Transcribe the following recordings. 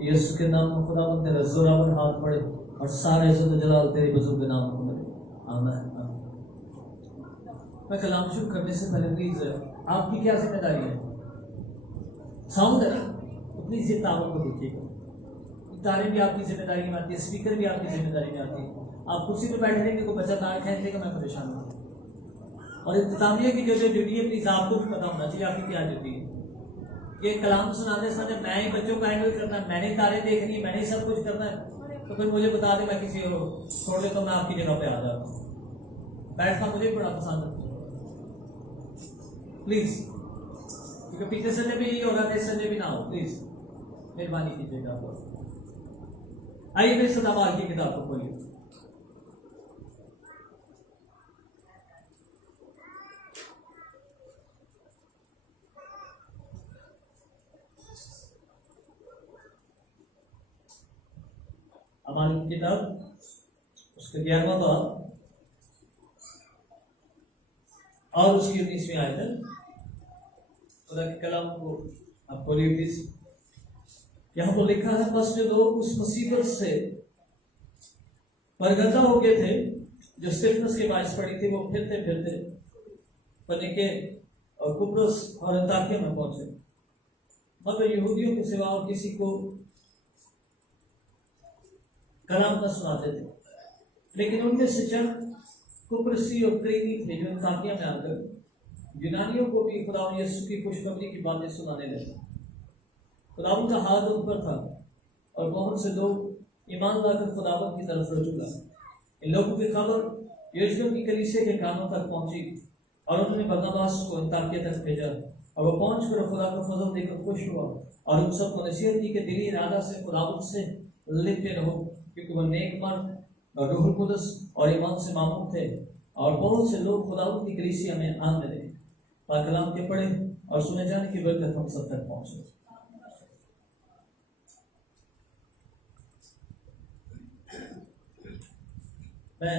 یسوع کے نام میں خداوند تیرا زوراور ہاتھ پڑے اور سارے عزت و جلال تیرے بزرگ نام کو ملے. آمین. میں کلام شروع کرنے سے پہلے پلیز آپ کی کیا ذمہ داری ہے؟ ساؤنڈ ہے نا، تو پلیز یہ تعاون کو دیکھیے گا. تارے بھی آپ کی ذمہ داری میں آتی ہے، اسپیکر بھی آپ کی ذمہ داری میں آتی ہے. آپ کرسی پہ بیٹھے رہیں گے، کوئی بچہ تار کھینچ دے گا، میں پریشان ہوں. اور اختتامیہ کی جو ڈیوٹی ہے پلیز آپ کو بھی پتا ہونا چاہیے آپ کی کیا ڈیوٹی ہے. یہ کلام سنانے سے میں ہی بچوں کو ہینڈل کرنا ہے، میں نے تارے دیکھنی ہے، میں نے سب کچھ کرنا ہے، تو پھر مجھے بتا دیں میں کسی اور چھوڑ دیتا ہوں، میں آپ کی جگہ پہ آ جاتا ہوں. بیٹھنا مجھے بڑا پسند ہے پلیز، کیونکہ پچھلے سنڈے بھی یہی ہوگا، نیکسٹ سنڈے بھی نہ ہو. پلیز مہربانی کیجیے گا. آئیے میرے ساتھ اعمال کی کتاب کو کھولیے. اعمال کی کتاب اس کا 11واں باب اور اس کی 19ویں آیت ہے. خدا کے کلام کو آپ کھولیے پلیز. یہاں پر لکھا ہے، بس جو لوگ اس مصیبت سے پرگردہ ہو گئے تھے جو اسٹیفنس کے باعث پڑی تھی، وہ پھرتے پھرتے فنیکے اور قبرص اور انطاکیہ میں پہنچے، مگر یہودیوں کے سوا اور کسی کو کلام نہ سناتے تھے. لیکن ان میں سے چند قبرصی اور قرینی تھے جو انطاکیہ میں آ کر یونانیوں کو بھی خداوند یسوع کی خوشخبری کی باتیں سنانے لگے. خداوند کا ہاتھ ان پر تھا اور بہت سے لوگ ایمان لا کر خداوند کی طرف رجوع لائے. ان لوگوں کی خبر یروشلم کی کلیسیا کے کانوں تک پہنچی اور انہوں نے برناباس کو انطاکیہ تک بھیجا، اور وہ پہنچ کر خدا کا فضل دے کر خوش ہوا اور ان سب کو نصیحت کی کہ دلی ارادہ سے خداوند سے لپٹے رہو، کیونکہ وہ نیک مرد اور روح القدس اور ایمان سے معمور تھے. اور بہت سے لوگ خداوند کی کلیسیا میں آنے لگے. پاک کلام کے پڑھے اور سنے جانے کی برکت ہم سب تک پہنچے. میں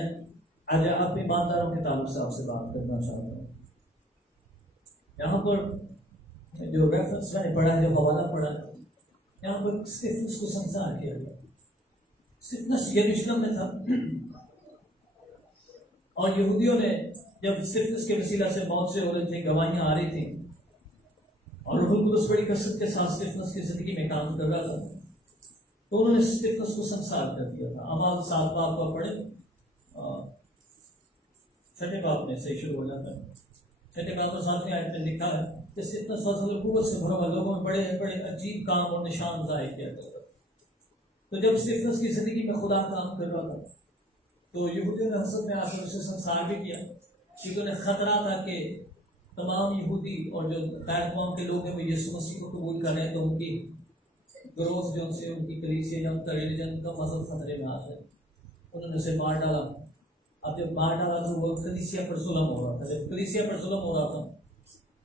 آج اپنے ایمانداروں کے تعلق سے آپ سے بات کرنا چاہتا ہوں. یہاں پر جو ریفرنس میں نے پڑھا ہے، جو حوالہ پڑھا ہے، یہاں پر اسٹیفنس کو سنسار کیا گیا. اسٹیفنس یروشلم میں تھا اور یہودیوں نے جب اسٹیفنس کے وسیلہ سے موت سے ہو رہی تھی، گواہیاں آ رہی تھیں اور روح القدس بڑی کثرت کے ساتھ اسٹیفنس کی زندگی میں کام کر رہا تھا، تو انہوں نے اسٹیفنس کو سنسار کر دیا تھا. اعمال 7 باب کو پڑھے، 6 باب میں سے شروع ہو جاتا ہے. 6 باب میں 7ویں آیت میں لکھا ہے کہ اسٹیفنس فضل و قوت سے بھرا ہوا لوگوں میں بڑے بڑے عجیب کام اور نشان ظاہر کیا کرتا تھا. تو جب اسٹیفنس کی زندگی میں خدا کام کر رہا تھا تو یہودیوں نے حسد میں آ کر اسے سنسار بھی کیا، کیونکہ انہیں خطرہ تھا کہ تمام یہودی اور جو غیر قوم کے لوگ ہیں وہ یسوع مسیح کو قبول کر رہے ہیں، تو ان کی گروہ جو ان سے ان کی کلیسیا یا ان کا ریلیجن کا مذہب خطرے میں آ جائے. انہوں نے اسے مار ڈالا. اب جب مار ڈالا تو وہ کلیسیا پر ظلم ہو رہا تھا. جب کلیسیا پر ظلم ہو رہا تھا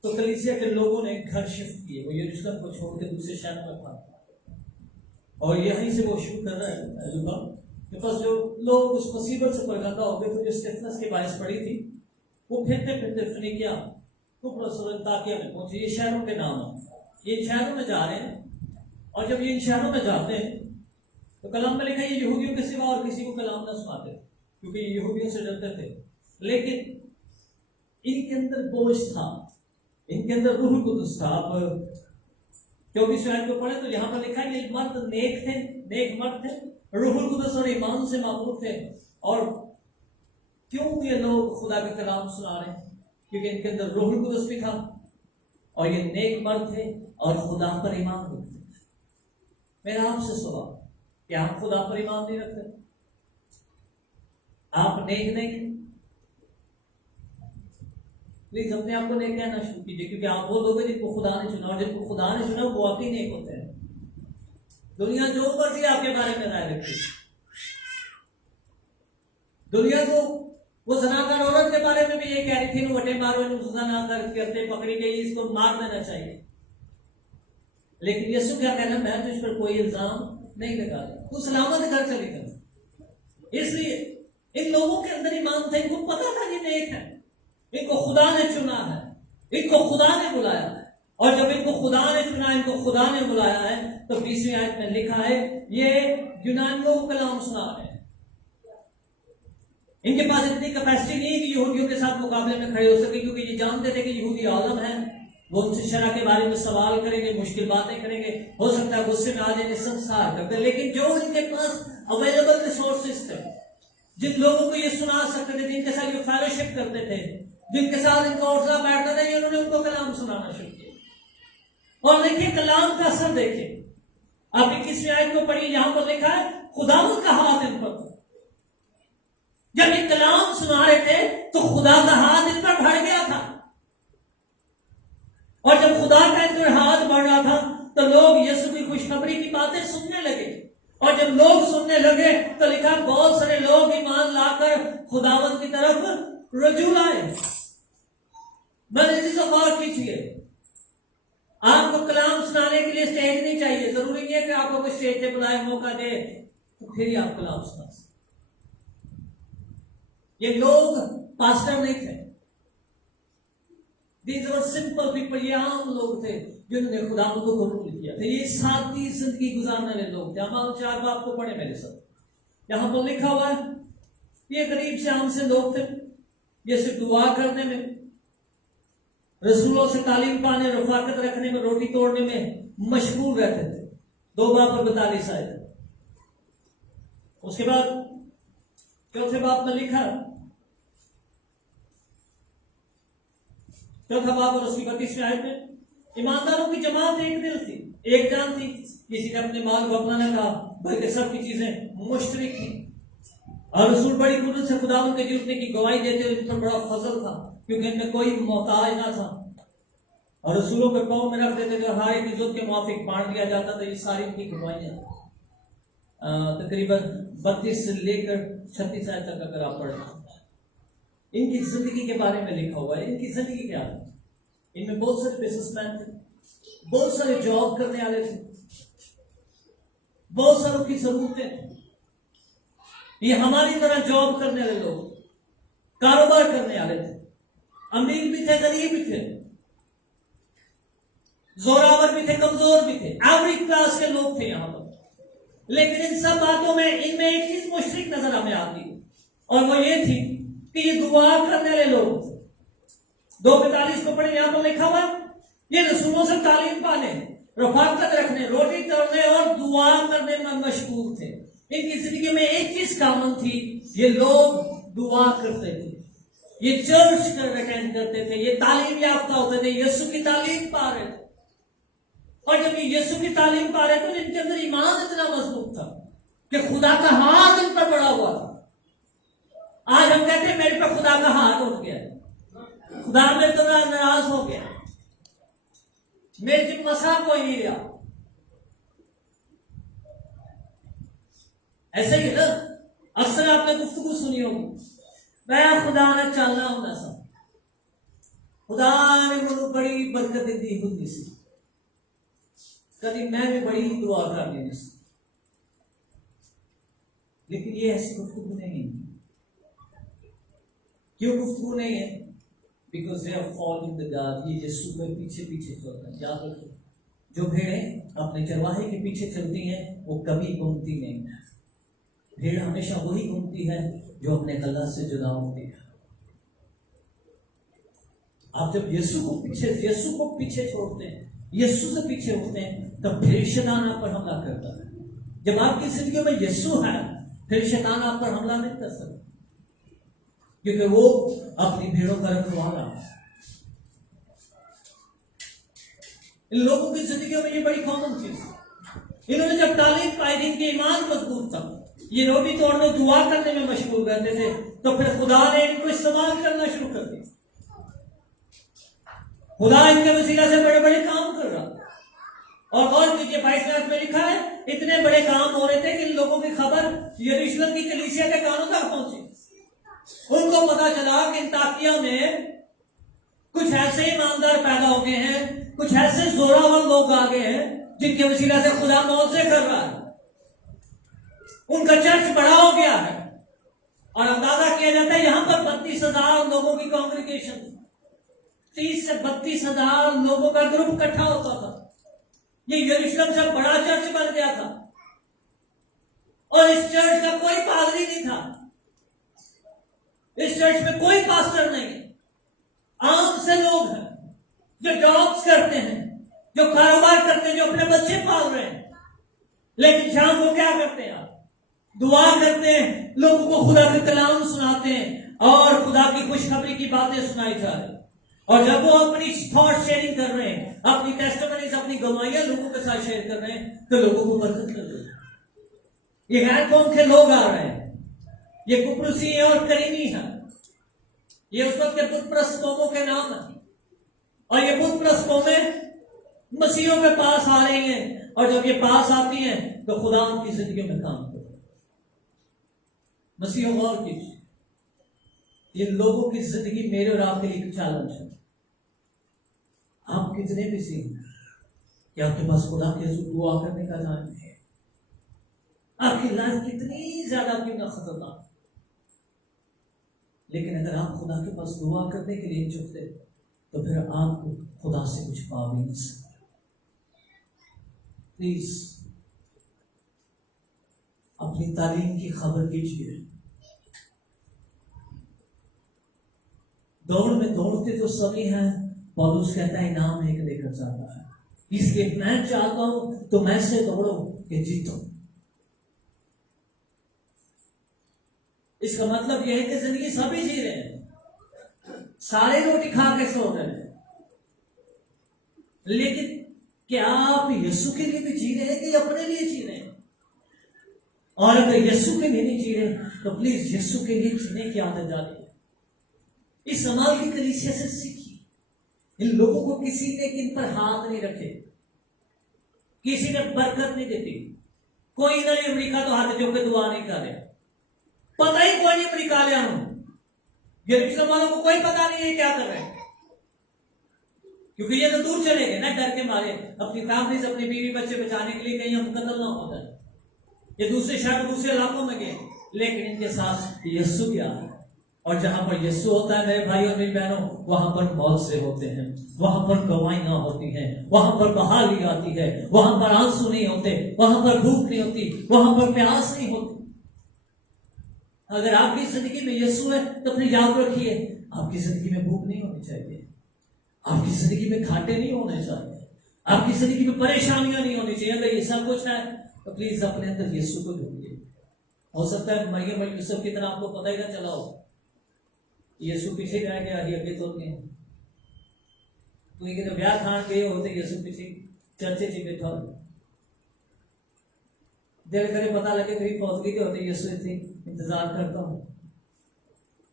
تو کلیسیا کے لوگوں نے گھر شفٹ کیے. وہ یروشلم کو چھوڑ کے دوسرے شہر میں تھا اور یہیں سے وہ شروع کر رہے ہیں کہ بس جو لوگ اس مصیبت سے پرگردہ ہو گئے تھے جو اسٹیفنس کے باعث پڑی تھی، وہ پھرتے پھرتے فنیکیا، قبرص اور انطاکیہ میں پہنچے. یہ شہروں کے نام ہیں، یہ ان شہروں میں جا رہے ہیں. اور جب یہ ان شہروں میں جاتے ہیں تو کلام میں لکھا ہے یہ یہودیوں کے سوا اور کسی کو کلام نہ سناتے تھے، کیونکہ یہ یہودیوں سے ڈرتے تھے. لیکن ان کے اندر بوجھ تھا، ان کے اندر روح القدس تھا. آپ 24 آیت کو پڑھیں تو یہاں پر لکھا ہے کہ مرد نیک تھے، نیک مرد تھے، روح القدس اور ایمان سے معمور تھے. اور کیوں یہ لوگ خدا کا کلام سنا رہے ہیں؟ کیونکہ ان کے اندر روح القدس بھی تھا اور یہ نیک مرد تھے اور خدا پر ایمان رکھتے تھے. میرا آپ سے سوال، کیا آپ خدا پر ایمان نہیں رکھتے؟ آپ نیک نہیں؟ پلیز اپنے آپ کو نیک کہنا شروع کیجیے، کیونکہ آپ وہ لوگ ہیں جن کو خدا نے چنا، اور جن کو خدا نے چنا وہ واقعی نیک ہوتے ہیں. دنیا جو مرضی آپ کے بارے میں رائے رکھتی، دنیا تو وہ زناکار عورت کے بارے میں بھی یہ کہہ رہی تھی، وہ وٹے مارو زنا کرتے پکڑی گئی، اس کو مار دینا چاہیے. لیکن یسوع کیا کہنا، میں تو اس پر کوئی الزام نہیں لگا، تو سلامت گھر چلی گئی. اس لیے ان لوگوں کے اندر ایمان تھا، ان کو پتا تھا یہ نیک ہے، ان کو خدا نے چنا ہے، ان کو خدا نے بلایا ہے. اور جب ان کو خدا نے چنا، ان کو خدا نے بلایا ہے، تو 20ویں آیت میں لکھا ہے یہ یونانیوں کو کلام سنا رہے ہیں۔ ان کے پاس اتنی کیپیسٹی نہیں کہ یہودیوں کے ساتھ مقابلے میں کھڑے ہو سکے، کیونکہ یہ جانتے تھے کہ یہودی عالم ہے، وہ ان سے شرع کے بارے میں سوال کریں گے، مشکل باتیں کریں گے، ہو سکتا ہے غصے میں آ جائیں، سنسار کرتے، لیکن جو ان کے پاس اویلیبل ریسورسز تھے، جن لوگوں کو یہ سنا سکتے تھے، جن کے ساتھ یہ فیلوشپ کرتے تھے، جن کے ساتھ ان کو اٹھنا بیٹھنا نہیں، انہوں نے ان کو کلام سنانا شروع کیا۔ اور دیکھیں کلام کا اثر، دیکھیں آپ 21ویں آیت کو پڑھیے، یہاں پر لکھا ہے خداوند کا ہاتھ ان پر تھا۔ جب یہ کلام سنا رہے تھے تو خدا کا ہاتھ ان پر بڑھ گیا تھا، اور جب خدا کا ان پر ہاتھ بڑھ رہا تھا تو لوگ یسوع کی خوشخبری کی باتیں سننے لگے، اور جب لوگ سننے لگے تو لکھا بہت سارے لوگ ایمان لا کر خداوند کی طرف رجوع لائے۔ بس سے غور کیجیے، آپ کو کلام سنانے کے لیے اسٹیج نہیں چاہیے، ضروری نہیں ہے کہ آپ کو کوئی اسٹیج پہ بلائے، موقع دے تو پھر ہی آپ کلام سنا سکتے۔ یہ لوگ پاسٹر نہیں تھے، These were simple people، یہ عام لوگ تھے جنہوں نے خدا کو قبول کیا تھا، یہ سادی زندگی گزارنے والے لوگ تھے۔ ہم 4 باب کو پڑھے میرے ساتھ، یہاں پر لکھا ہوا ہے یہ غریب سے عام سے لوگ تھے، یہ صرف دعا کرنے میں، رسولوں سے تعلیم پانے، رفاقت رکھنے میں، روٹی توڑنے میں مشغول رہتے تھے۔ 2 باب اور 42 آیت۔ اس کے بعد 4تھے باب میں لکھا، 4تھا باب اور اس کی 32ویں آیت میں، ایمانداروں کی جماعت ایک دل تھی، ایک جان تھی، کسی نے اپنے مال کو اپنا نہ کہا بلکہ سب کی چیزیں مشترک تھیں، اور رسول بڑی قدرت سے خداوند کے جھوٹنے کی گواہی دیتے ہوئے ان پر بڑا فضل تھا، کیونکہ ان میں کوئی محتاج نہ تھا، اور رسولوں کو قوم میں رکھ دیتے تھے، ہر ایک عزت کے موافق بانٹ دیا جاتا تھا۔ یہ ساری ان کی گواہیاں تقریباً 32 سے لے کر 36 آیت تک اگر آپ پڑھیں، ان کی زندگی کے بارے میں لکھا ہوا ہے۔ ان کی زندگی کیا ہے؟ ان میں بہت سارے بزنس مین تھے، بہت سارے جاب کرنے والے تھے، بہت ساروں کی ضرورتیں تھیں۔ یہ ہماری طرح جاب کرنے والے لوگ، کاروبار کرنے والے تھے، امیر بھی تھے، غریب بھی تھے، زوراور بھی تھے، کمزور بھی تھے، ایوریج کلاس کے لوگ تھے یہاں پر۔ لیکن ان سب باتوں میں ان میں ایک چیز مشترک نظر ہمیں آتی ہے، اور وہ یہ تھی کہ یہ دعا کرنے والے لوگ تھے۔ 2:42 کو پڑھیں، یہاں پر لکھا ہوا یہ رسولوں سے تعلیم پانے، رفاقت رکھنے، روٹی توڑنے اور دعا کرنے میں مشغول تھے۔ ان کی زندگی میں ایک چیز کامن تھی، یہ لوگ دعا کرتے تھے، یہ چرچ اٹینڈ کرتے تھے، یہ تعلیم یافتہ ہوتے تھے، یسوع کی تعلیم پا رہے تھے، اور جب یہ یسوع کی تعلیم پا رہے تھے ان کے اندر ایمان اتنا مضبوط تھا کہ خدا کا ہاتھ ان پر بڑا ہوا تھا۔ آج ہم کہتے ہیں میرے پہ خدا کا ہاتھ اٹھ گیا، خدا میں تو ناراض ہو گیا، میرے سے مسئلہ کوئی نہیں رہا۔ ایسے ہی نا، اکثر آپ نے گفتگو سنی ہوگی، میں خدا نے چلنا ہونا سا، خدا نے مجھے بڑی برکت دی ہوتی سی، کبھی میں بھی بڑی دعا کر دیں سی، لیکن یہ ایسی گفتگو نہیں ہے۔ کیوں گفتگو نہیں ہے؟ Because they are following the God. یہ یسوع کے پیچھے پیچھے چلتا ہے۔ یاد رکھو، جو بھیڑیں اپنے چرواہے کے پیچھے چلتی ہیں وہ کبھی گھومتی نہیں ہے۔ بھیڑ ہمیشہ وہی گھومتی ہے جو اپنے غلط سے جدا ہوتی ہے۔ آپ جب یسوع کو پیچھے چھوڑتے ہیں، یسوع سے پیچھے ہوتے ہیں، تب پھر شیطان آپ پر حملہ کرتا ہے۔ جب آپ کی زندگی میں یسوع ہے، پھر شیطان آپ پر حملہ نہیں کر سکتا، کیونکہ وہ اپنی بھیڑوں کا رکھوالا ہے۔ ان لوگوں کی زندگیوں میں یہ بڑی کامن چیز ہے۔ انہوں نے جب تعلیم پائی، ان کے ایمان مضبوط تھا، یہ روٹی توڑنے دعا کرنے میں مشغول رہتے تھے، تو پھر خدا نے ان کو استعمال کرنا شروع کر دیا۔ خدا ان کے وسیلہ سے بڑے بڑے کام کر رہا، اور کیجیے 22 میں لکھا ہے اتنے بڑے کام ہو رہے تھے کہ ان لوگوں کی خبر یروشلم کی کلیسیا کے کانوں تک پہنچی۔ ان کو پتا چلا کہ انطاکیہ میں کچھ ایسے ایماندار پیدا ہو گئے ہیں، کچھ ایسے زوراور لوگ آ گئے ہیں جن کے وسیلہ سے خدا معجزے کر رہا ہے، ان کا چرچ بڑا ہو گیا ہے، اور اندازہ کیا جاتا ہے یہاں پر 32,000 لوگوں کی کانگریگیشن۔ 30 سے 32 ہزار لوگوں کا گروپ اکٹھا ہوتا تھا. یہ یروشلم سے بڑا چرچ بن گیا تھا اور اس چرچ کا کوئی پادری نہیں تھا. اس چرچ میں کوئی پاسٹر نہیں. عام سے لوگ ہیں جو جابس کرتے ہیں, جو کاروبار کرتے ہیں, جو اپنے بچے پال رہے ہیں. لیکن شام کو کیا کرتے ہیں؟ آپ دعا کرتے ہیں, لوگوں کو خدا کے کلام سناتے ہیں اور خدا کی خوشخبری کی باتیں سنائی جا رہی. اور جب وہ اپنی تھاٹ شیئرنگ کر رہے ہیں, اپنی ٹیسٹیمنیز, اپنی گواہیاں لوگوں کے ساتھ شیئر کر رہے ہیں, تو لوگوں کو برکت کر رہے ہیں. یہ غیر قوم کے لوگ آ رہے ہیں. یہ قبرصی ہے اور کریمی ہے. یہ اس وقت کے بت پرست قوموں کے نام ہیں. اور یہ بت پرست قومیں مسیحوں کے پاس آ رہی ہیں, اور جب یہ پاس آتی ہیں تو خدا ان کی زندگی میں کام کرتا ہے. مسیحوں غور کیجیے, یہ لوگوں کی زندگی میرے اور آپ کے لیے چیلنج ہے. آپ کتنے بھی سیکھ کہ آپ کے پاس خدا کے حضور دعا کرنے کا ٹائم ہے. آپ کی لائف کتنی زیادہ کیوں نہ خطرناک, لیکن اگر آپ خدا کے پاس دعا کرنے کے لیے جھکتے تو پھر آپ کو خدا سے کچھ پا بھی نہیں سکتے. پلیز اپنی تعلیم کی خبر کیجیے. دوڑ میں دوڑتے تو سبھی ہیں, پولس کہتا ہے انعام ایک لے کر جاتا ہے. اس لیے میں چاہتا ہوں تو میں سے دوڑو کہ جیتو. اس کا مطلب یہ ہے کہ زندگی سبھی جی رہے ہیں, سارے روٹی کھا کے سو رہے ہیں, لیکن کیا آپ یسوع کے لیے بھی جی رہے ہیں کہ اپنے لیے جی رہے ہیں؟ اور اگر یسوع کے لیے نہیں جی رہے تو پلیز یسوع کے لیے جینے کی عادت ڈالیے. اس عمل کی کلیسیا سے سیکھیے. ان لوگوں کو کسی نے ان پر ہاتھ نہیں رکھے, کسی نے برکت نہیں دیتی. کوئی نہ امریکہ تو ہاتھ جو کہ دعا نہیں کر رہے. پتہ ہی کوئی نہیں امریکہ لیا ہوں. یروشلم والوں کو کوئی پتہ نہیں ہے کیا کر رہے ہیں, کیونکہ یہ تو دور چلے گئے نا ڈر کے مارے. اپنی فیملیز, اپنی بیوی بچے بچانے کے لیے کہیں ہم قتل نہ ہوتا ہے. یہ دوسرے شہر, دوسرے علاقوں میں گئے, لیکن ان کے ساتھ یسوع کیا ہے. اور جہاں پر یسوع ہوتا ہے میرے بھائی اور میری بہنوں, وہاں پر موت سے ہوتے ہیں, وہاں پر گواہیاں ہوتی ہیں, وہاں پر بحالی آتی ہے, وہاں پر آنسو نہیں ہوتے, وہاں پر بھوک نہیں ہوتی, وہاں پر پیاس نہیں ہوتی. اگر آپ کی زندگی میں یسوع ہے تو اپنی یاد رکھیے, آپ کی زندگی میں بھوک نہیں ہونی چاہیے, آپ کی زندگی میں گھاٹے نہیں ہونے چاہیے, آپ کی زندگی میں پریشانیاں نہیں ہونی چاہیے. اگر یہ سب کچھ ہے تو پلیز اپنے اندر یسوع کو ڈھونڈیے. ہو سکتا ہے مریم اور یوسف کی طرح آپ کو پتہ ہی نہ چلا ہو, یسوع پیچھے رہ گیا, یہ اگے تو نہیں. تو یہ کہ بیاہ کھان گئے ہوتے یسوع پیچھے چرچے چی بیٹھا ہو, دل کرے پتہ لگے میری فوجگی کے ہوتے یسوع اتنی انتظار کرتا ہوں.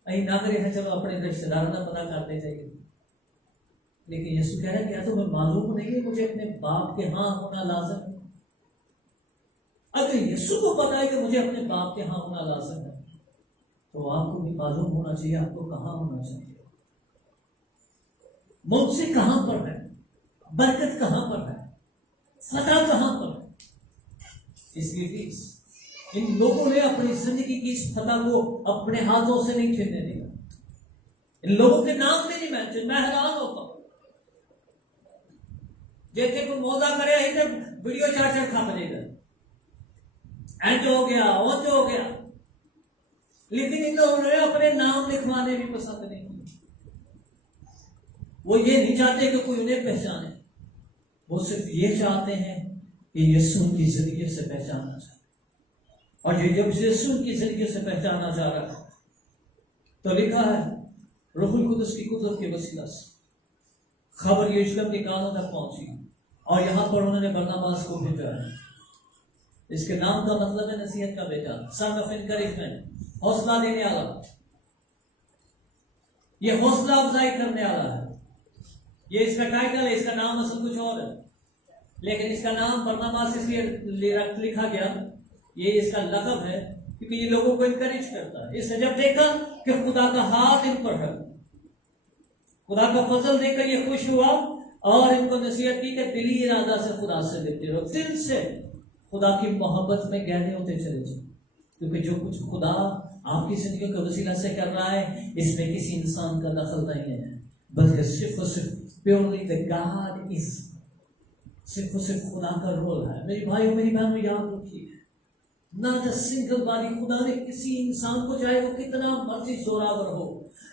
اہیں نہ کرے ہیں, چلو اپنے رشتے داروں کا پتہ کرتے چاہیے. لیکن یسوع کہہ رہا ہے کیا تمہیں معلوم نہیں ہے مجھے اپنے باپ کے ہاں ہونا لازم ہے؟ اگر یسوع کو پتا ہے کہ مجھے اپنے باپ کے ہاں ہونا لازم ہے تو آپ کو بھی معلوم ہونا چاہیے آپ کو کہاں ہونا چاہیے. موت کہاں پر ہے, برکت کہاں پر ہے, فتح کہاں پر ہے. اس لیے پلیز ان لوگوں نے اپنی زندگی کی اس فتح کو اپنے ہاتھوں سے نہیں چھیننے دیا. ان لوگوں کے نام بھی نہیں مینشن. میں حیران ہوتا ہوں, جیسے کوئی موضوع کرے ادھر ویڈیو چار کھا پڑے گا, اینج ہو گیا, اونج ہو گیا, لیکن ان لوگوں نے اپنے نام لکھوانے بھی پسند نہیں کیے. وہ یہ نہیں چاہتے کہ کوئی انہیں پہچانے, وہ صرف یہ چاہتے ہیں کہ یسوع کی زندگی سے پہچانا چاہتے. اور جب یسوع کی زندگی سے پہچانا چاہ رہا ہے تو لکھا ہے روح القدس کی قدرت کے وسیلہ سے خبر یروشلم کے کانوں تک پہنچی, اور یہاں پر انہوں نے برناباس کو بھیجا ہے. اس کے نام کا مطلب ہے نصیحت کا بیٹا, سن آف انکریجمنٹ, حوصلہ دینے والا. یہ حوصلہ افزائی کرنے والا ہے. یہ اس کا ٹائٹل ہے, اس کا نام اصل کچھ اور ہے, لیکن اس کا نام برناباس اس لیے لکھا گیا, یہ اس کا لقب ہے کیونکہ یہ لوگوں کو انکریج کرتا ہے. اس نے جب دیکھا کہ خدا کا ہاتھ ان پر ہے, خدا کا فضل دیکھ کر یہ خوش ہوا اور ان کو نصیحت کی کہ دلی ارادہ سے خدا سے دیتے رہو, دل سے خدا کی محبت میں گہرے ہوتے چلے جائیں. کیونکہ جو کچھ خدا آپ کی زندگی کے وسیلہ سے کر رہا ہے اس میں کسی انسان کا دخل نہیں ہے. بلکہ صرف اور صرف پیورلی the God is، صرف اور صرف خدا کا رول ہے. میری بھائیوں میری بہنوں یاد رکھیے، ناٹ اے سنگل باری، خدا نے کسی انسان کو چاہے وہ کتنا مرضی زوراور ہو،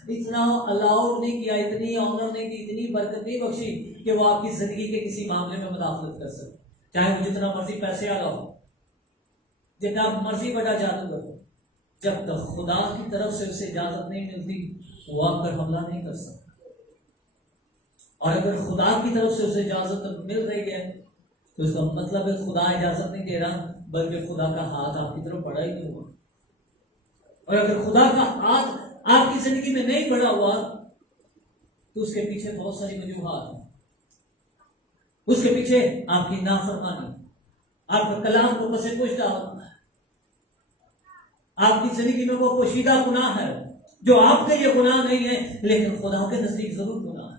اتنا الاؤڈ نہیں کیا، اتنی آنر نہیں کی، اتنی برکت نہیں بخشی کہ وہ آپ کی زندگی کے کسی معاملے میں مداخلت کر سکے، چاہے وہ جتنا مرضی پیسے والا ہو، جتنا مرضی بڑا جادوگر ہو. جب تک خدا کی طرف سے اسے اجازت نہیں ملتی وہ آپ پر حملہ نہیں کر سکتا. اور اگر خدا کی طرف سے اسے اجازت مل رہی ہے تو اس کا مطلب ہے خدا اجازت نہیں دے رہا، بلکہ خدا کا ہاتھ آپ کی طرف بڑھا ہی نہیں ہوا. اور اگر خدا کا ہاتھ آپ کی زندگی میں نہیں بڑھا ہوا تو اس کے پیچھے بہت ساری وجوہات ہیں. اس کے پیچھے آپ کی نافرمانی، آپ کا کلام کو پس پوش ڈالنا ہے، آپ کی زندگی میں وہ پوشیدہ گناہ ہے جو آپ کے لیے گناہ نہیں ہے لیکن خدا کے نزدیک ضرور گناہ ہے.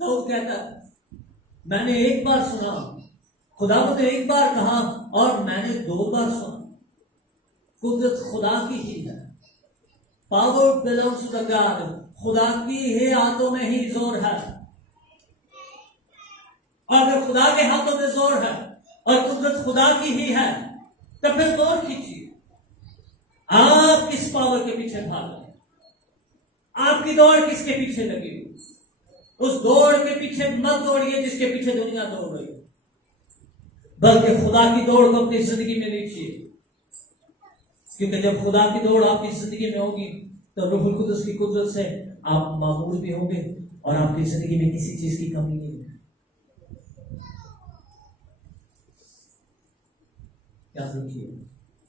تو کہتا ہے میں نے ایک بار سنا، خدا نے ایک بار کہا اور میں نے 2 بار سنا. قدرت خدا کی ہی ہے. Power belongs to God. خدا کی ہی ہاتھوں میں ہی زور ہے. اور اگر خدا کے ہاتھوں میں زور ہے اور قدرت خدا کی ہی ہے تو پھر زور کیجیے. آپ کس پاور کے پیچھے بھاگ رہے ہیں؟ آپ کی دوڑ کس کے پیچھے لگی ہوئی؟ اس دوڑ کے پیچھے مت دوڑیے جس کے پیچھے دنیا دوڑ رہی ہے، بلکہ خدا کی دوڑ کو اپنی زندگی میں لیجیے. کیونکہ جب خدا کی دوڑ آپ کی زندگی میں ہوگی تو روح القدس کی قدرت سے آپ معمول بھی ہوں گے اور آپ کی زندگی میں کسی چیز کی کمی نہیں ہوگی. یاد رکھیے،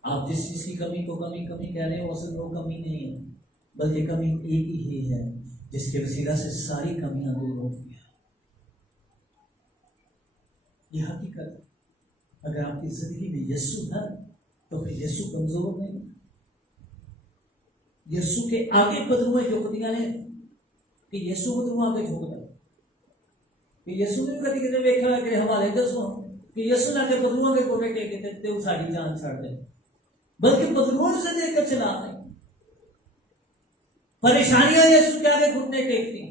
آپ جس چیز کی کمی کو کمی کہہ رہے ہیں اصل وہ کمی نہیں ہے، بلکہ کمی ایک ہی ہے جس کے وسیلہ سے ساری کمیاں دور ہوتی ہیں. یہ حقیقت ہے. اگر آپ کی زندگی میں یسوع ہے تو پھر یسوع کمزور نہیں. یسوع کے آگے بدروئے جھکتیاں ہیں کہ یسوع بدرو آگے جھکتا ہے. کہ یسوع نے کدی کدی دیکھا ہے کہ حوالے دسو کہ یسوع نے کے بدروؤں کے کوٹے ٹیکے تے وہ ساری جان چھڑ دے، بلکہ بدروؤں سے دیکھ کر چلا نہیں. پریشانیاں یسوع کے آگے گھٹنے ٹیکتی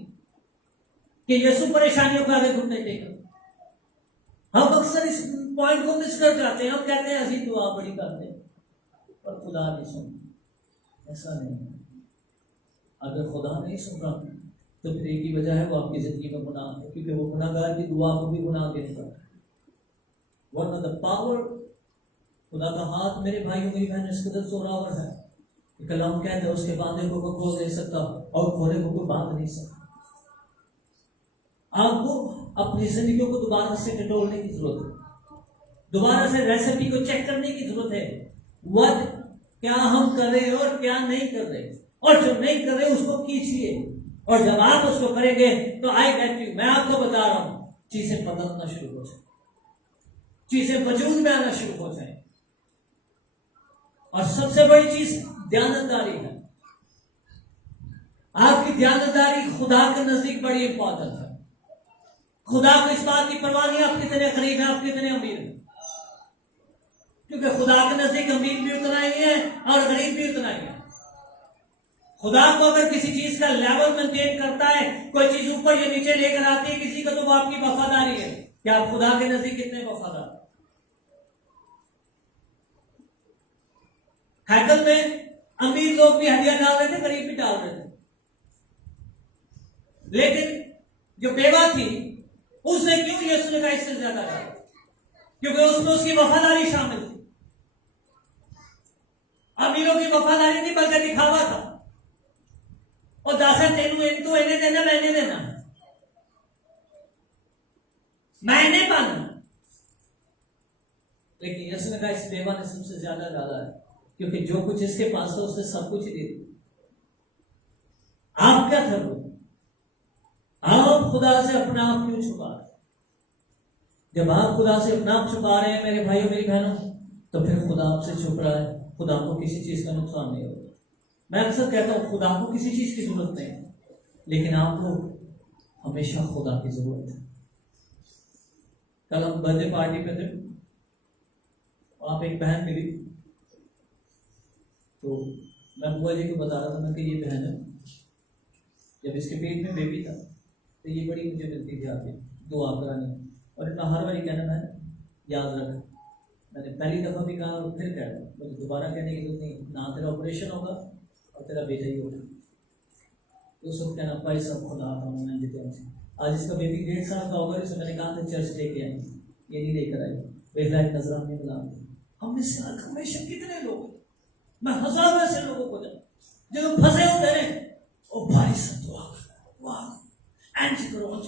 کہ یسوع پریشانیوں کے آگے گھٹنے ٹیکا. ہم اکثر اس پوائنٹ کو مس کر جاتے ہیں. ہم کہتے ہیں ایسی دعا بڑی کرتے ہیں پر خدا نہیں سنتا. ایسا نہیں ہے. اگر خدا نہیں سن رہا تو پھر ایک ہی وجہ ہے وہ آپ کی زندگی میں گناہ ہے، کیونکہ وہ گناہ گار کی دعا کو بھی گناہ دیتا ہے. ورنہ دا پاور، خدا کا ہاتھ میرے بھائیوں میری بہن اس قدر زوراور ہے کہ کلام کہتے ہیں اس کے باندھے کو کوئی کھول نہیں سکتا اور کھولے کو کوئی باندھ نہیں سکتا. آپ کو اپنی زندگیوں کو دوبارہ سے ٹٹولنے کی ضرورت ہے، دوبارہ سے ریسیپی کو چیک کرنے کی ضرورت ہے. وٹ کیا ہم کر رہے ہیں اور کیا نہیں کر رہے، اور جو نہیں کر رہے اس کو کیجیے. اور جب آپ اس کو کریں گے تو آئی گیٹ یو، میں آپ کو بتا رہا ہوں چیزیں بدلنا شروع ہو جائیں، چیزیں وجود میں آنا شروع ہو جائیں. اور سب سے بڑی چیز دیانتداری ہے. آپ کی دیانتداری خدا کے نزدیک بڑی امپورٹنٹ ہے. خدا کو اس بات کی پرواہ نہیں آپ کتنے غریب ہیں، آپ کتنے امیر ہیں، کیونکہ خدا کے نزدیک امیر بھی اتنا ہی ہے اور غریب بھی اتنا ہی ہے. خدا کو اگر کسی چیز کا لیول مینٹین کرتا ہے، کوئی چیز اوپر یا نیچے لے کر آتی ہے کسی کا، تو وہ آپ کی وفاداری ہے کہ آپ خدا کے نزدیک کتنے وفادار. ہیکل میں امیر لوگ بھی ہدیہ ڈال رہے تھے، غریب بھی ڈال رہے تھے، لیکن جو بیوہ تھی اس نے کیوں یسوع نے کہا اس سے زیادہ ڈالا؟ کیونکہ اس میں اس کی وفاداری شامل تھی. امیروں کی وفاداری نہیں بلکہ دکھاوا تھا. اور داسا تینوں تو انہیں دینا، میں نے دینا، میں نے پانا. لیکن یسوع نے کہا اس بیوہ نے سب سے زیادہ ڈالا ہے، کیونکہ جو کچھ اس کے پاس ہے اس نے سب کچھ ہی دے دیا. آپ کیا کر رہے؟ آپ خدا سے اپنا آپ کیوں چھپا رہے؟ جب آپ خدا سے اپنا آپ چھپا رہے ہیں میرے بھائیوں میری بہنوں، تو پھر خدا آپ سے چھپ رہا ہے. خدا کو کسی چیز کا نقصان نہیں ہوگا. میں اکثر کہتا ہوں خدا کو کسی چیز کی ضرورت نہیں، لیکن آپ کو ہمیشہ خدا کی ضرورت ہے. کل ہم برتھ ڈے پارٹی پہ تھے، آپ ایک بہن ملی تو میں بوا جی کو بتا رہا تھا میں کہ یہ بہن ہے جب اس کے پیٹ میں بیبی تھا تو یہ بڑی مجھے ملتی تھی آگے دعا کرانی، اور اتنا ہر باری کہنا میں یاد رکھ، میں نے پہلی دفعہ بھی کہا اور پھر کہہ رہا ہوں، مجھے دوبارہ کہنے کی ضرورت نہیں، نہ تیرا آپریشن ہوگا اور تیرا بیٹا ہی ہوگا۔ اس وقت کہنا بھائی صاحب خدا کا میں جیتے ہیں۔ آج اس کا بیبی 1.5 سال کا ہوگا، اسے میں نے کہا تھا چرچ لے کے آئیں، یہ نہیں لے کر آئی، پہلا ایک نظران نہیں ملا۔ ہم نے سے ہمیشہ کتنے لوگ، میں ہزاروں ایسے لوگوں کو جانا جو پھنسے ہوتے ہیں، او بھائی صاحب دعا کرو، دعا اینج کرو،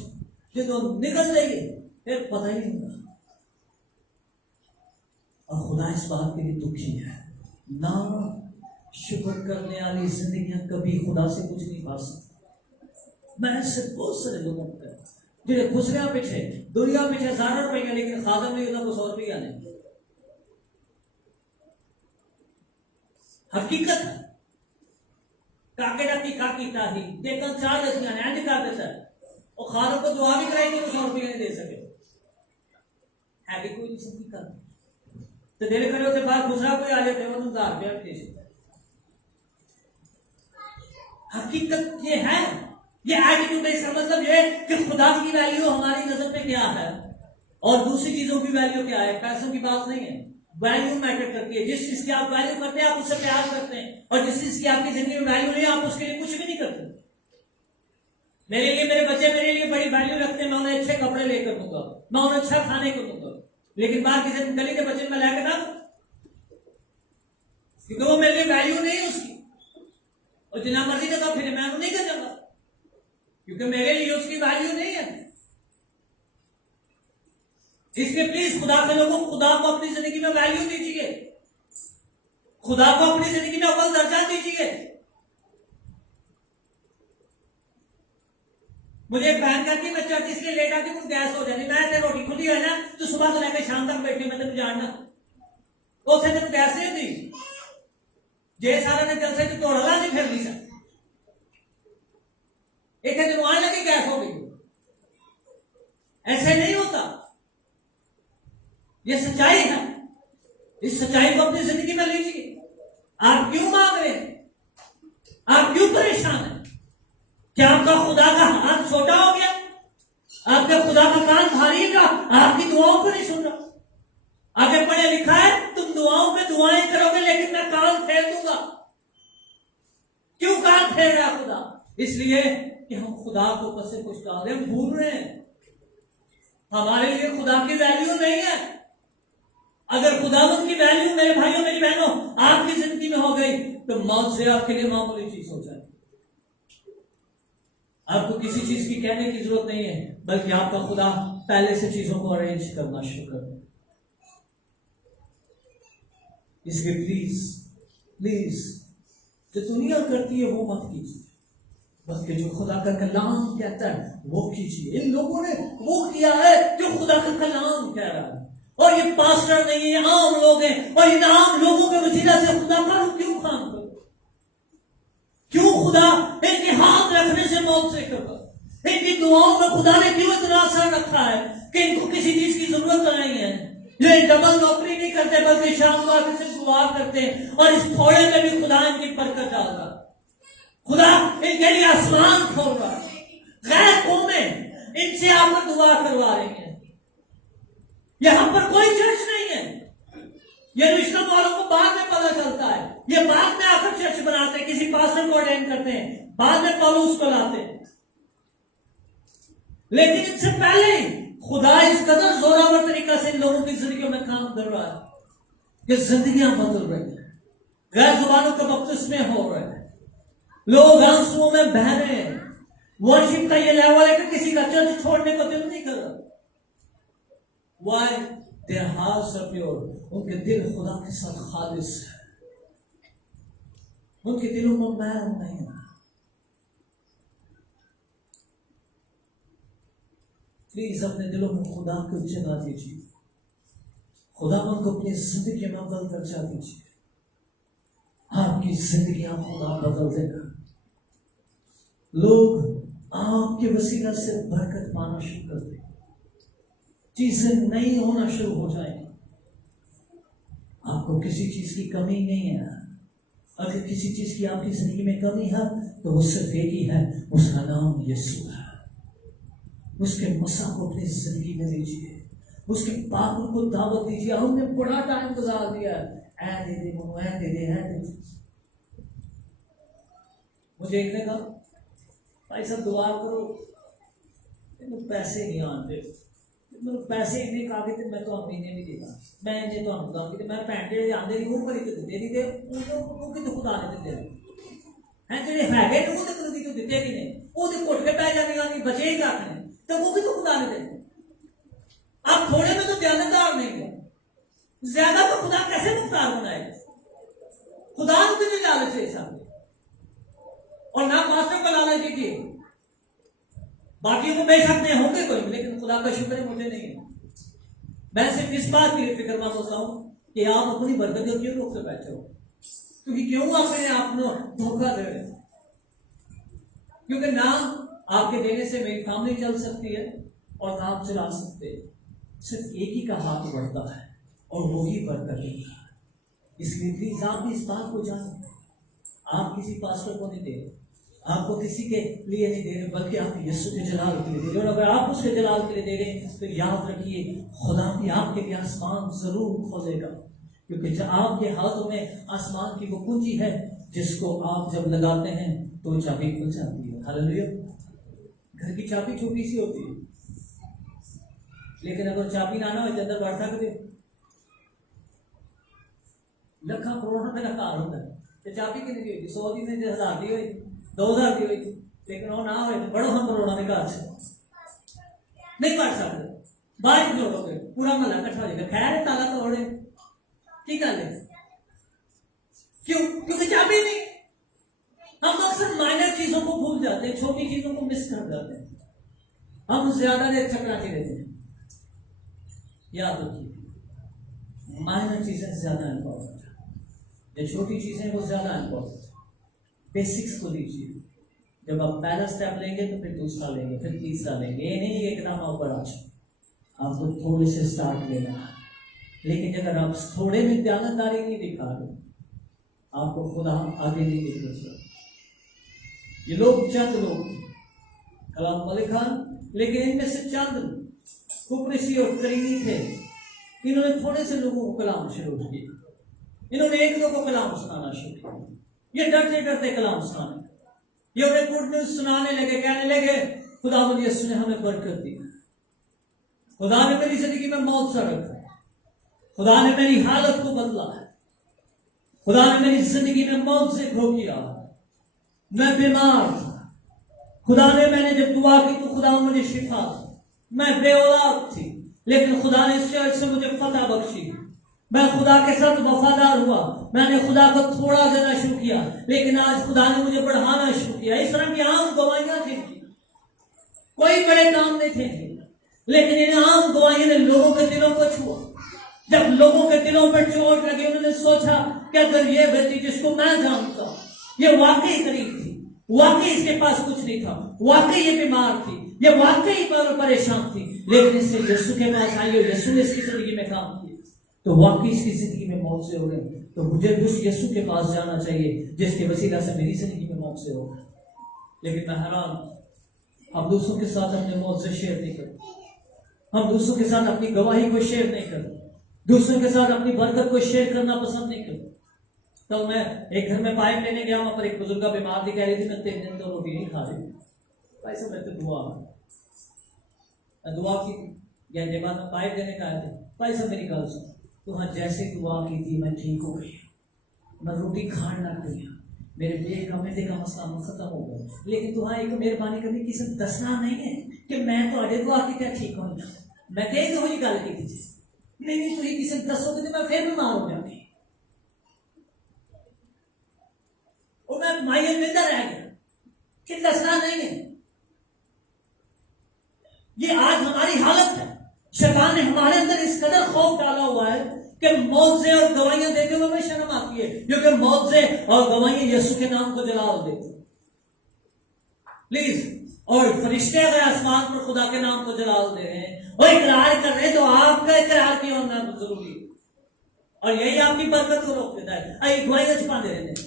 جو نکل جائے گی پھر پتہ ہی نہیں ہوگا۔ اور خدا اس بات کے لیے دکھی ہے، نہ شکر کرنے والی زندگیاں کبھی خدا سے کچھ نہیں پا سکتی۔ میں نے سے بہت سارے لوگوں کو کہا جو گزریا پیچھے دنیا پیچھے 1000 روپیہ لیکن خادم نہیں ہوتا کو 100 روپیہ نہیں۔ حقیقت کاکے ڈاکی کاکی تاہی دیکھا 4 دسیاں نے اینج کر دیتا ہے، اور خادم کو دعا بھی کرائی تو 100 روپیہ نہیں دے سکے، ہے کہ کوئی نہیں سکتی کر تو دل کرے ہوتے بعد دوسرا کوئی آ جاتے وہ 1000 روپیہ دے سکتا۔ حقیقت یہ ہے، یہ ایٹیٹیوڈ ہے، اس کا مطلب یہ ہے کہ خدا کی ویلیو ہماری نظر پہ کیا ہے اور دوسری چیزوں کی ویلیو کیا ہے۔ پیسوں کی بات نہیں ہے، ویلیو میٹر کرتی ہے۔ جس چیز کی آپ ویلیو کرتے ہیں آپ اس سے پیار کرتے ہیں، اور جس چیز کی آپ کی زندگی میں ویلیو نہیں ہے آپ اس کے لیے کچھ بھی نہیں کرتے۔ میرے لیے میرے بچے میرے لیے بڑی ویلیو رکھتے ہیں، میں انہیں اچھے کپڑے لے کر دوں گا، میں انہیں اچھا کھانے کو دوں گا، لیکن باہر کسی گلی کے بچے میں لے کے نہ، کیونکہ وہ میرے لیے ویلیو نہیں ہے اس کی، اور جنا مرضی جگہ پھر میں انہیں نہیں کر جاؤں گا کیونکہ میرے لیے اس کی ویلیو نہیں ہے۔ اس کے پلیز خدا کے لوگوں خدا کو اپنی زندگی میں ویلیو دیجیے، خدا کو اپنی زندگی میں اول درجہ دیجیے۔ مجھے ایک بہن کہتی میں چرچ اس لیے لیٹ آتی ہوں گیس ہو جاتی، میں تے روٹی کھلی ہے نا تو صبح سے لے کے شام تک بیٹھی میں تمہیں جاننا اتنے تک گیس نہیں ہوتی جی سارا نے جلسے تو توڑ لا نہیں پھر نہیں سکتا ایک دن وہاں لگی گیس ہو گئی۔ ایسے نہیں ہوتا، یہ سچائی ہے، اس سچائی کو اپنی زندگی میں لیجیے۔ آپ کیوں مانگ رہے ہیں؟ آپ کیوں پریشان ہیں؟ کیا آپ کا خدا کا ہاتھ چھوٹا ہو گیا؟ آپ کا خدا کا کان بھاری ہے، آپ کی دعاؤں کو نہیں سن رہا؟ آگے پڑھے لکھا ہے تم دعاؤں پہ دعائیں کرو گے لیکن میں کان پھیر دوں گا۔ کیوں کان پھیر رہا خدا؟ اس لیے کہ ہم خدا کو کس سے کچھ ڈال رہے ہیں، بھول رہے ہیں۔ ہمارے لیے خدا کی ویلیو نہیں ہے۔ اگر خداوند کی ویلیو میرے بھائیوں میری بہنوں آپ کی زندگی میں ہو گئی تو موت سے آپ کے لیے معمولی چیز ہو جائے۔ آپ کو کسی چیز کی کہنے کی ضرورت نہیں ہے، بلکہ آپ کا خدا پہلے سے چیزوں کو ارینج کرنا شروع کر دے۔ اس لیے پلیز جو دنیا کرتی ہے وہ مت کیجیے، بلکہ جو خدا کا کلام کہتا ہے وہ کیجیے۔ ان لوگوں نے وہ کیا ہے جو خدا کا کلام کہہ رہا ہے، اور یہ پاسٹر نہیں، یہ عام لوگ ہیں، اور ان عام لوگوں کے وسیلہ سے خدا کا کیوں کام کرو؟ کیوں خدا ان کے ہاتھ رکھنے سے موت سے کرتا؟ ان کی دعاؤں میں خدا نے کیوں اتنا اثر رکھا ہے کہ ان کو کسی چیز کی ضرورت نہیں ہے؟ یہ ڈبل نوکری نہیں کرتے بلکہ شام کو آتے سے دعا کرتے ہیں، اور اس تھوڑے میں بھی خدا ان کی برکت ڈال رہا، خدا ان کے لیے آسمان کھول رہا، غیر قومیں ان سے آ کر دعا کروا رہی ہیں۔ یہاں پر کوئی چرچ نہیں ہے، یہ رشتہ والوں کو بعد میں پتہ چلتا ہے، یہ بعد میں آ کر چرچ بناتے ہیں، کسی پاسٹر کو اٹینڈ کرتے ہیں، بعد میں پالوس کو لاتے ہیں، لیکن ان سے پہلے ہی خدا اس قدر زوراور طریقہ سے ان لوگوں کی زندگیوں میں کام کر رہا ہے کہ زندگیاں بدل رہی ہیں، غیر زبانوں کا بپتسمے ہو رہے ہیں، لوگ آنسوؤں میں بہہ رہے ہیں۔ ورشپ کا یہ لیول ہے کہ کسی کا چرچ چھوڑنے کو دل نہیں کر رہا۔ Why? Their hearts are pure. ان کے دل خدا کے ساتھ خالص ہے، ان کے دلوں میں میل نہیں ہے۔ پلیز اپنے دلوں میں خدا کو جگہ دیجیے، خدا من کو اپنی زندگی میں اول درجہ دیجیے، آپ کی زندگیاں خدا بدل دے گا۔ لوگ آپ کے وسیلہ سے برکت پانا شروع کر دیں، چیزیں نئی ہونا شروع ہو جائیں، آپ کو کسی چیز کی کمی نہیں ہے، اگر کسی چیز کی آپ کی زندگی میں کمی ہے تو وہ صرف ایک ہی ہے، اس کا نام یسوع ہے۔ اس کے مسا کو اپنی زندگی میں لیجیے، اس کے پاک کو دعوت دیجیے۔ ہم نے بڑا ٹائم گزار دیا ہے، اے دے دے منو، اے دے دے، اے دے دے۔ مجھے ایک نے کہا بھائی صاحب دعا کرو، پیسے نہیں آتے، پیسے نہیں کہا کہ میں تو مہینے نہیں دیتا، میں انہیں تو بتا کہ میں پینٹے آتے نہیں وہ کری تو دیتے نہیں دے وہ کہ خدا نے دیتے ہیں جڑے ہے وہ تو کدی تو دیتے بھی نہیں، وہ تو کٹ کے پی جانے گا بچے ہی رکھنے تو وہ بھی تو خدا نے دیتے۔ آپ تھوڑے میں تو دیانتدار نہیں ہے، زیادہ تو خدا کیسے مختار بنائے گا؟ خدا نے تو نہیں لالچ ہے سب، اور نہ ماسٹر کو لالچ کی، باقیوں کو بے شک میں ہوں گے کوئی، لیکن خدا کا شکر ہے مجھے نہیں ہے۔ میں صرف اس بات کے لیے فکر مند ہوتا ہوں کہ آپ اپنی برکت کو کیوں روک کے بیٹھے ہو، کیونکہ کیوں اپنے آپ کو دھوکہ دے رہے ہیں؟ کیونکہ نہ آپ کے دینے سے میری فیملی چل سکتی ہے اور نہ آپ چلا سکتے، صرف ایک ہی کا ہاتھ بڑھتا ہے اور وہی برکت دیتا ہے۔ اس لیے پلیز آپ بھی اس بات کو جانیں، آپ کسی پاسٹر کو نہیں دے رہے، آپ کو کسی کے لیے نہیں دے رہے، بلکہ آپ یسوع کے جلال کے لیے دے رہے، اور اگر آپ اس کے جلال کے لیے دے رہے ہیں تو یاد رکھیے خدا بھی آپ کے لیے آسمان ضرور کھولے گا، کیونکہ جب آپ کے ہاتھوں میں آسمان کی وہ کنجی ہے جس کو آپ جب لگاتے ہیں تو چابی کھل جاتی ہے۔ ہاللیلویا۔ گھر کی چابی چھوٹی سی ہوتی ہے، لیکن اگر چابی نہ ہو تو اندر بیٹھ سکتے، لکھاں کروڑوں میں کار ہوتا ہے تو چابی کتنی دی ہوئی 100 دی میں 1000 دی ہوئی 2000 دی ہوئی، لیکن وہ نہ ہوئے تو بڑوں ہم کروڑوں میں کار سے نہیں پڑھ سکتے، باہر کھلو گے پورا محلہ کٹھا ہو جائے گا، خیر تالا توڑے کی گل ہے، کیوں؟ کیونکہ چابی نہیں۔ ہم اکثر مائنر چیزوں کو بھول جاتے ہیں، چھوٹی چیزوں کو مس کر جاتے ہیں، ہم زیادہ دیر چکراتی رہتے ہیں۔ یاد رکھیے مائنر چیزیں زیادہ امپورٹنٹ ہیں، جو چھوٹی چیزیں وہ زیادہ امپورٹنٹ ہیں۔ بیسکس کو لیجیے، جب آپ پہلا اسٹیپ لیں گے تو پھر دوسرا لیں گے، پھر تیسرا لیں گے، یہ نہیں ایک دم اوپر آ جائے، آپ کو تھوڑے سے اسٹارٹ لینا ہے۔ لیکن اگر آپ تھوڑے میں دیانتداری نہیں دکھا رہے، آپ کو خدا آگے نہیں نکل سکتا۔ یہ لوگ چند لوگ کلام ملک خان، لیکن ان میں سے چند کپرسی اور کرینی تھے، انہوں نے تھوڑے سے لوگوں کو کلام شروع کیا، انہوں نے ایک دو کو کلام سنانا شروع کیا، یہ ڈرتے ڈرتے کلام سنانے، یہ انہیں گڈ نیوز سنانے لگے، کہنے لگے خدا مجھے یسوع نے ہمیں برکت دی، خدا نے میری زندگی میں موت سے رکھا، خدا نے میری حالت کو بدلا ہے، خدا نے میری زندگی میں موت سے کھو کیا، میں بیمار تھا، خدا نے میں نے جب دعا کی تو خدا مجھے شفا دی، میں بے اولاد تھی لیکن خدا نے اس شہر سے مجھے فتح بخشی، میں خدا کے ساتھ وفادار ہوا، میں نے خدا کو تھوڑا دینا شروع کیا لیکن آج خدا نے مجھے بڑھانا شروع کیا۔ اس طرح کی عام گواہیاں تھیں، کوئی بڑے کام نہیں تھے، لیکن ان عام گواہیوں نے لوگوں کے دلوں کو چھوا۔ جب لوگوں کے دلوں پر چوٹ لگی انہوں نے سوچا کہ اگر یہ بیٹی جس کو میں جانتا ہوں یہ واقعی غریب تھی، واقعی اس کے پاس کچھ نہیں تھا، واقعی یہ بیمار تھی، یہ واقعی پریشان تھی، لیکن اس سے یسوع کے پاس آئی اور یسوع نے اس کی زندگی میں کام کیا تو واقعی اس کی زندگی میں موت سے ہو گئی، تو مجھے اس یسوع کے پاس جانا چاہیے جس کے وسیلہ سے میری زندگی میں موت سے ہو گئی۔ لیکن میں حیران، ہم دوسروں کے ساتھ اپنے موت سے شیئر نہیں کرتے، ہم دوسروں کے ساتھ اپنی گواہی کو شیئر نہیں کرتے، دوسروں کے ساتھ اپنی برکت کو شیئر کرنا پسند نہیں کرتے۔ تو میں ایک گھر میں پائپ لینے گیا، وہاں پر ایک بزرگہ بیمار تھی، کہہ رہی تھی میں 3 دن تو روٹی نہیں کھا رہی، بھائی صاحب میں تو دعا کی یا جب میں پائپ دینے کا آیا تھا، بھائی صاحب میری گل سن، تو ہاں جیسے دعا کی تھی میں ٹھیک ہو گئی، میں روٹی کھان لگ گئی، میرے پیٹ کا میدے کا مسئلہ ختم ہو گیا، لیکن تو ہاں ایک مہربانی کرنی کسی دسنا نہیں ہے کہ میں تو اجے دعا کی کیا ٹھیک ہوں، میں کہیں تو وہی گل کی تھی، نہیں تو یہ کسی دسو گے تو میں پھر بیمار ہو جاتی اور میں مائل ملتا رہ گیا کہ دسنا نہیں ہے۔ یہ آج ہماری حالت ہے، شیطان نے ہمارے اندر اس قدر خوف ڈالا ہوا ہے کہ موعظے اور گواہیاں دیتے ہوئے ہمیں شرم آتی ہے، کیونکہ موعظے اور گواہیاں یسوع کے نام کو جلال دیتے ہیں۔ پلیز، اور فرشتے اگر آسمان پر خدا کے نام کو جلال دے رہے ہیں اور اقرار کر رہے ہیں تو آپ کا اقرار کیا ہونا ضروری ہے، اور یہی آپ کی برکت کو روک دیتا ہے۔ گواہیاں چھپاتے رہتے ہیں،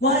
Why?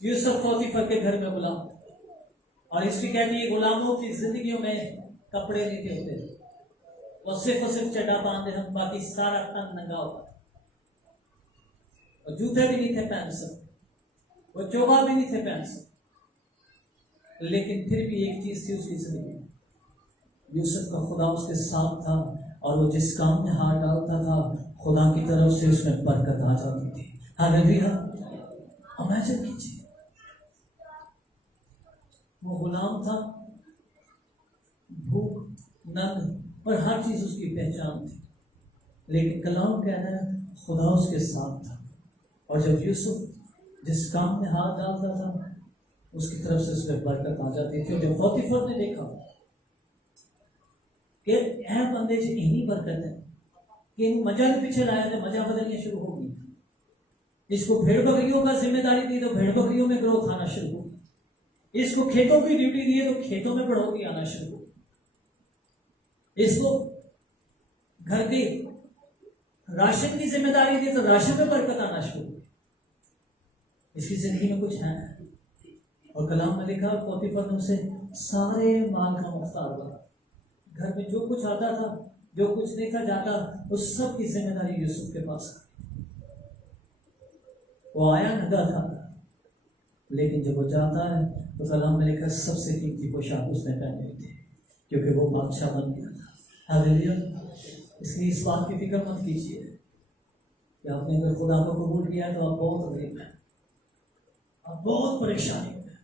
یوسف پوطیفر کے گھر میں غلام، اور ہسٹری کہتی ہے غلاموں کی زندگیوں میں کپڑے نہیں تھے ہوتے، اور صرف چڈا باندھے ہم، باقی سارا تن ننگا ہوتا، اور جوتے بھی نہیں تھے پہن سکتے، وہ چوبا بھی نہیں تھے پہن سکتے، لیکن پھر بھی ایک چیز تھی اس کی زندگی میں، یوسف کا خدا اس کے ساتھ تھا، اور وہ جس کام میں ہاتھ ڈالتا تھا خدا کی طرف سے اس میں برکت آ جاتی تھی۔ ہاللیلویہ، امیجن کیجیے، وہ غلام تھا، بھوک ننگ اور ہر چیز اس کی پہچان تھی، لیکن کلام کہہ رہا ہے خدا اس کے ساتھ تھا، اور جب یوسف جس کام میں ہاتھ ڈالتا تھا اس کی طرف سے اس میں برکت آ جاتی تھی۔ جب پوطیفر نے دیکھا کہ اے بندے سے اتنی برکت ہے کہ مجا کے پیچھے لایا تھا، مجا بدلنے شروع ہو گئی، اس کو بھیڑ بکریوں کا ذمہ داری دی تو بھیڑ بکریوں میں گروتھ آنا شروع ہو، اس کو کھیتوں کی ڈیوٹی دی تو کھیتوں میں بڑھوتری آنا شروع ہو، اس کو گھر کے راشن کی ذمہ داری دی تو راشن میں برکت آنا شروع ہو۔ اس کی زندگی میں کچھ ہے، اور کلام میں لکھا پوطیفر نے سے سارے مال کا مختار بنا، گھر میں جو کچھ آتا تھا جو کچھ نہیں تھا جاتا، اس سب کی ذمہ داری یوسف کے پاس۔ وہ آیا ننگا تھا، لیکن جب وہ جاتا ہے تو کلام میں لکھا سب سے قیمتی پوشاک اس نے پہنی تھی، کیونکہ وہ بادشاہ بن گیا تھا۔ ہاللیلویہ، اس لیے اس بات کی فکر مت کیجیے کہ آپ نے اگر خدا کو قبول کیا ہے تو آپ بہت غریب ہیں، آپ بہت پریشانی میں،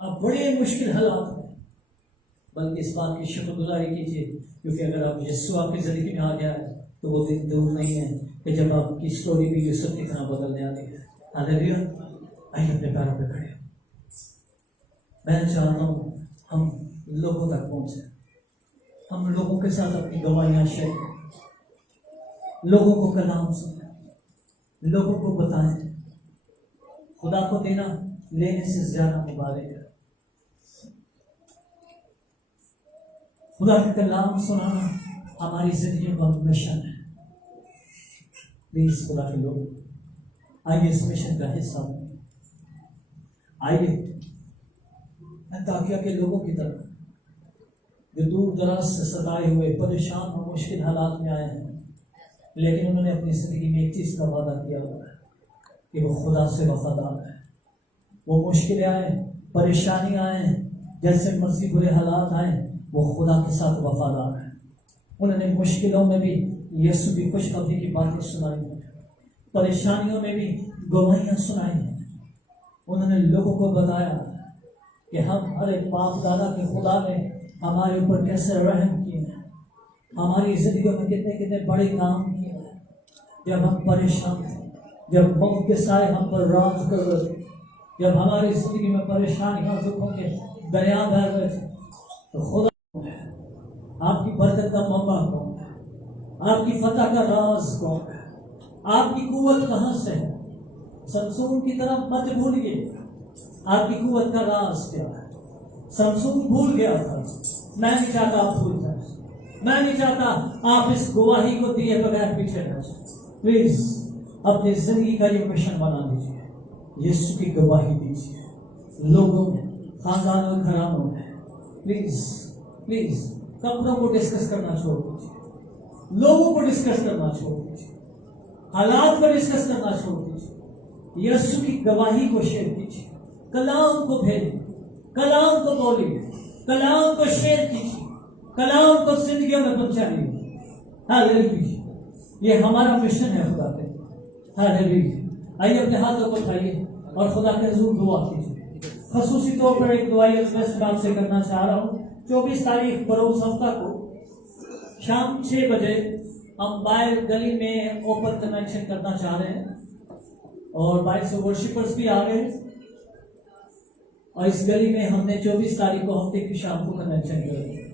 آپ بڑے مشکل حالات میں، بلکہ اس بات کی شکر گزاری کیجیے، کیونکہ اگر آپ یسوع آپ کی زندگی میں آ گیا ہے تو وہ دن دور نہیں ہے کہ جب آپ کی اسٹوری بھی یوسف کی طرح بدلنے والی ہے۔ ہاللیلویہ، آئیے اپنے پیروں پہ کھڑے۔ میں چاہتا ہوں ہم لوگوں تک پہنچیں، ہم لوگوں کے ساتھ اپنی گواہیاں شیئر کریں، لوگوں کو کلام سنائیں، لوگوں کو بتائیں۔ خدا کو دینا لینے سے زیادہ مبارک ہے۔ خدا کا کلام سنانا ہماری زندگی کا مشن ہے۔ پلیز خدا کے لوگ آئیے اس مشن کا حصہ بنیں، آئیے انطاکیہ کے لوگوں کی طرح جو دور دراز سے ستائے ہوئے پریشان اور مشکل حالات میں آئے ہیں، لیکن انہوں نے اپنی زندگی میں ایک چیز کا وعدہ کیا ہوا ہے کہ وہ خدا سے وفادار ہے۔ وہ مشکلیں آئیں، پریشانیاں آئیں، جیسے مرضی برے حالات آئیں، وہ خدا کے ساتھ وفادار ہیں۔ انہوں نے مشکلوں میں بھی یسوع کی خوشخبری کی باتیں سنائی ہیں، پریشانیوں میں بھی گواہیاں سنائی ہیں۔ انہوں نے لوگوں کو بتایا کہ ہمارے باپ دادا کے خدا نے ہمارے اوپر کیسے رحم کیے ہیں، ہماری زندگیوں میں کتنے کتنے بڑے کام کیے ہیں۔ جب ہم پریشان تھے، جب موت کے سائے ہم پر راز کر رہے تھے، جب ہماری زندگی میں پریشانیاں دکھوں کے دریا بہ رہے تھے، تو خدا آپ کی برکت کا منبع کون ہے؟ آپ کی فتح کا راز کون ہے؟ آپ کی قوت کہاں سے ہے؟ سمسون کی طرف مت بھولیے، آپ کی قوت کا راز کیا ہے؟ سمسون بھول گیا تھا، میں نہیں چاہتا آپ بھول جائیں، میں نہیں چاہتا آپ اس گواہی کو دیے بغیر پیچھے رہ جائیں۔ پلیز اپنی زندگی کا یہ مشن بنا دیجیے، یسوع کی گواہی دیجیے لوگوں میں، خاندان اور گھرانوں میں۔ پلیز کپڑوں کو ڈسکس کرنا چھوڑ دیجیے، لوگوں کو ڈسکس کرنا چھوڑ دیجیے، حالات کو ڈسکس کرنا چھوڑ دیجیے، یسوع کی گواہی کو شیئر کیجیے، کلام کو بھیجیں، کلام کو بولیے، کلام کو شیئر کیجیے، کلام کو زندگیوں میں پہنچائیے۔ ہاللیلویہ، یہ ہمارا مشن ہے خدا کے۔ ہاللیلویہ، آئیے اپنے ہاتھوں کو اٹھائیے اور خدا کے حضور دعا کیجیے۔ خصوصی طور پر ایک دعائی ریکویسٹ آپ سے کرنا چاہ رہا ہوں۔ 24 تاریخ بروز ہفتہ کو شام 6 بجے ہم باہر گلی میں اوپن کنونشن کرنا چاہ رہے ہیں، اور باہر سے ورشپرز بھی آ گئے، اور اس گلی میں ہم نے 24 تاریخ کو ہفتے کی شام کو کنونشن کیا ہے۔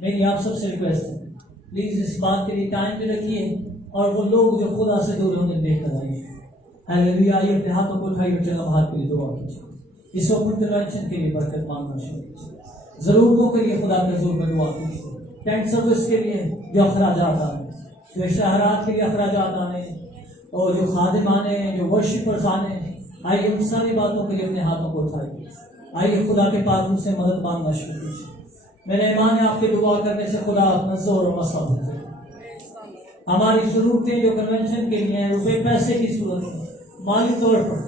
میری آپ سب سے ریکویسٹ ہے، پلیز اس بات کے لیے ٹائم بھی رکھیے، اور وہ لوگ جو خدا سے دور ہیں انہیں لے کر آئیے۔ ہاللیلویہ، آئیے اپنے ہاتھوں کو اٹھائیے اور چلو ہاتھ کے لیے دعا کیجیے، اس اوپن کنونشن کے لیے برکت مانگنا شروع کیجیے، ضرورتوں کے لیے خدا کے حضور میں دعا کیجیے، ٹینٹ سروس کے لیے جو اخراجات آنے، جو اشتہارات کے لیے اخراجات آنے، اور جو خادم آنے، جو ورشپرز آنے، آئیے ان ساری باتوں کے لیے اپنے ہاتھوں کو اٹھائیے. آئیے خدا کے پاس مجھ سے مدد مانگنا شروع کیجیے. میرے ایمان ہے آپ کے دعا کرنے سے خدا اپنا زور و مسا بن جائے. ہماری ضرورتیں جو کنونشن کے لیے ہیں، روپے پیسے کی صورت ہے، مالی طور پر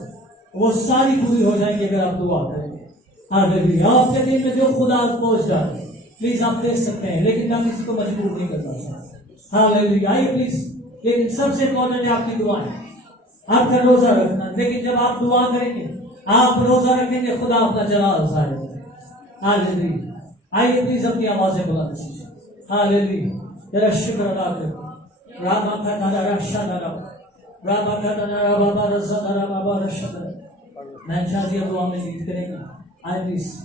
وہ ساری پوری ہو جائیں گی اگر آپ دعا کریں گے. ہاللیلویا. آپ کے دل میں جو خدا پہنچ جائے پلیز آپ دیکھ سکتے ہیں، لیکن میں کسی کو مجبور نہیں کرنا چاہتا. ہاللیلویا. آئیے پلیز. لیکن سب سے امپورٹنٹ ہے آپ کی دعائیں. آپ کا روزہ رکھنا، لیکن جب آپ دعا کریں گے، آپ روزہ رکھیں گے، خدا اپنا جلال ظاہر کرے گا. ہاللیلویا. آئیے پلیز اپنی آوازیں بلند کیجیے. ہاللیلویا. ذرا شکر ادا کرو. راما کا نارا رشا نارا راما کا نارا بابا رزا نارا بابا رشا. میں شادی دعا میں لیڈ کریں گے. آئے پلیز.